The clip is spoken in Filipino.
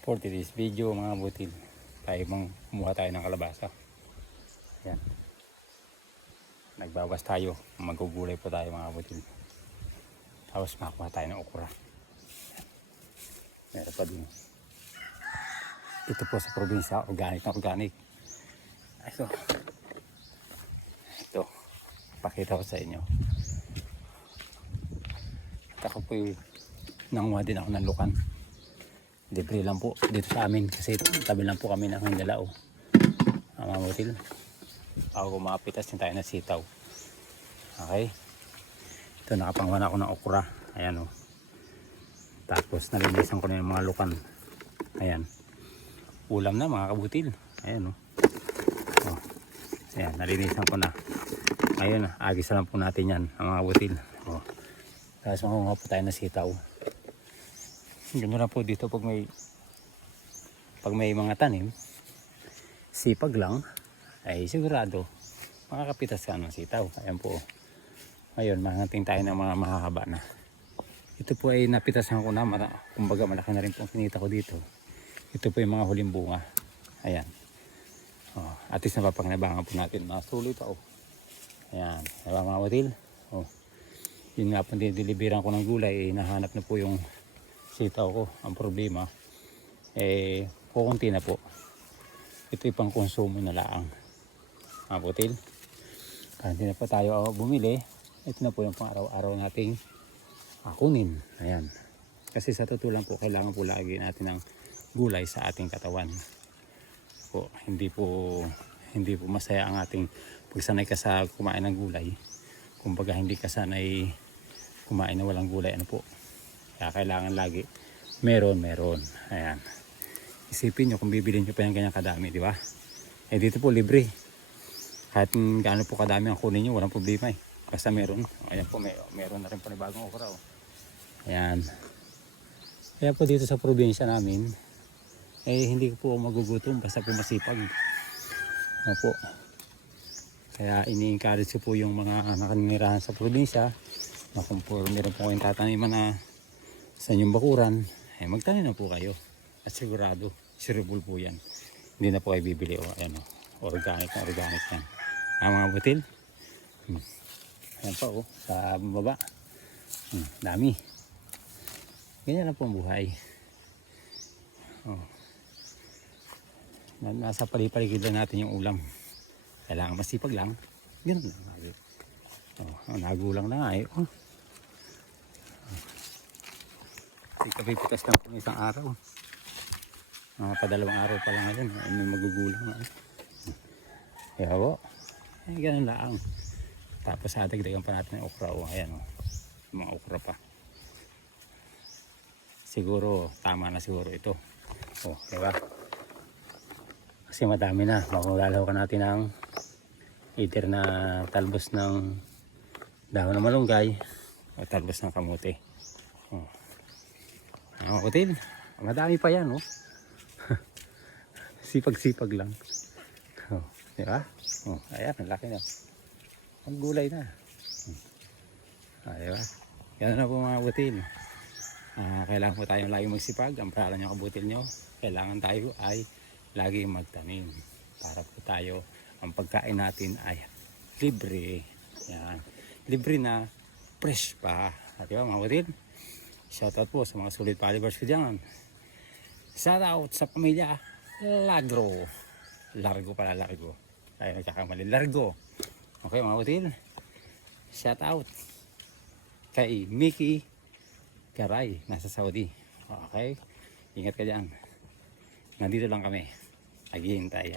For today's video mga butil, tayo kumuha tayo ng kalabasa. Yan. Nagbawas tayo, magugulay po tayo mga butil. Tapos makakuha tayo ng okra. Meron pa din. Ito po sa probinsya, organic na organic. Ito, pakita ko sa inyo. At ako po nanguha din ako ng lukan. Libre lang po dito sa amin kasi tabi lang po kami ng Hangalao. Mga butil. Ako kumapitas din tayo ng sitaw. Okay. Ito nakapangwan ako ng okra. Ayan o. Tapos nalinisan ko na yung mga lukan. Ayan. Ulam na mga kabutil. Ayan o. Oh. Ayan, nalinisan ko na. Ngayon, agisa lang po natin yan mga kabutil. Oh. Tapos makuha po tayo ng sitaw. Ganoon na po dito pag may mga tanim, sipag lang ay sigurado makakapitas ka ng sitaw. Ayan po. Ngayon mahanting tayo ng mga mahahaba na. Ito po ay napitasan ko na, kumbaga malaki na rin po kinita ko dito. Ito po yung mga huling bunga. Ayan. Oh, at least napapanginabangan po natin mga sulit pa. Oh. Ayan. Diba mga butil? Oh. Yun nga po dinideliveran ko ng gulay, nahanap na po yung sitaw ko. Ang problema kukunti na po. Ito yung pang konsumo na laang mga butil. Hindi na po tayo bumili. Ito na po yung pang araw-araw nating kunin. Ayan. Kasi sa totoo lang po kailangan po lagi natin ng gulay sa ating katawan po. Hindi po masaya ang ating pagsanay ka sa kumain ng gulay. Kumbaga hindi ka sanay kumain na walang gulay. Ano po, kaya kailangan lagi meron. Ayan. Isipin nyo kung bibilin nyo pa yung ganyan kadami, di ba? Dito po libre. Kahit gaano po kadami ang kunin nyo, walang problema eh. Basta meron. Ayan po, meron na rin panibagong okra. Oh. Ayan. Kaya po dito sa probinsya namin, hindi ko po magugutom basta po masipag. Opo. Kaya ini-encourage ko po yung mga nakanirahan sa probinsya na kung meron po kayong tataniman na sa inyong bakuran, magtanim na po kayo. At sigurado, sureable po yan. Hindi na po kayo bibili. Ayan, organic yan. Mga butil. Ayan pa sa baba. Dami. Ganyan lang po ang buhay. Nasa palipaligid natin yung ulam. Kailangan masipag lang. Ganun lang. Nagulang na nga eh. Ikapipitas lang po isang araw. Padalawang araw pa lang ngayon. May magugulang na. Kaya po. Ganun lang. Tapos dagdagan pa natin ng okra. Ayan mga okra pa. Siguro tama na siguro ito. Diba? Kasi madami na. Makulalaw ka natin ng either na talbos ng dahon ng malunggay o talbos ng kamote. Mga butil, madami pa yan. Sipag-sipag lang. Diba? Ayan, ang laki na. Ang gulay na. Diba? Yan na po mga butil. Kailangan po tayong lagi magsipag. Ang paralan nyo kabutil nyo, kailangan tayo ay lagi magtanim. Para po tayo, ang pagkain natin ay libre. Yan. Libre na, fresh pa. Diba mga butil? Shoutout po sa mga sulit followers ko dyan. Shoutout sa pamilya Largo. Largo. Ay, nagkakamali. Largo. Okay mga butil. Shoutout kay Mickey Garay. Nasa Saudi. Okay. Ingat ka dyan. Nandito lang kami. Naghihintay.